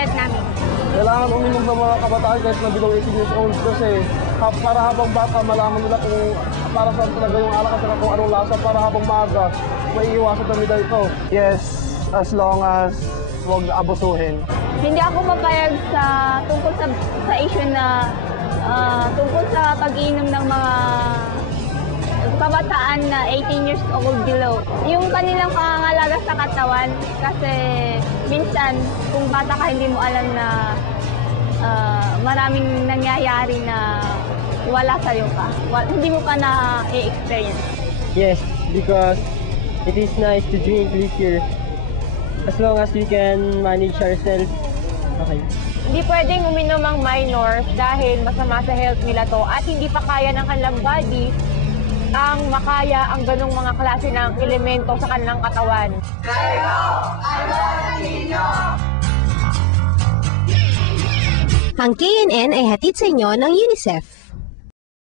health namin. Kailangan uminom ng mga kabataan kahit na below 18 years old kasi para habang bata malaman nila kung para saan talaga yung alak at kung anong lasa para habang maaga may iwasan na nila ito. Yes, as long as huwag abusuhin. Hindi ako mapayag tungkol sa issue na tungkol sa pag-inom ng mga kabataan na 18 years old below. Yung kanilang pangangalaga sa katawan kasi minsan kung bata ka hindi mo alam na maraming nangyayari na wala sa'yo ka. Hindi mo pa na-experience. Yes, because it is nice to drink liquor as long as we can manage ourselves. Okay. Hindi pwedeng uminom ang minors dahil masama sa health nila to at hindi pa kaya ng kanilang body ang makaya ang ganong mga klase ng elemento sa kanilang katawan. Ang KNN ay hatid sa inyo ng UNICEF.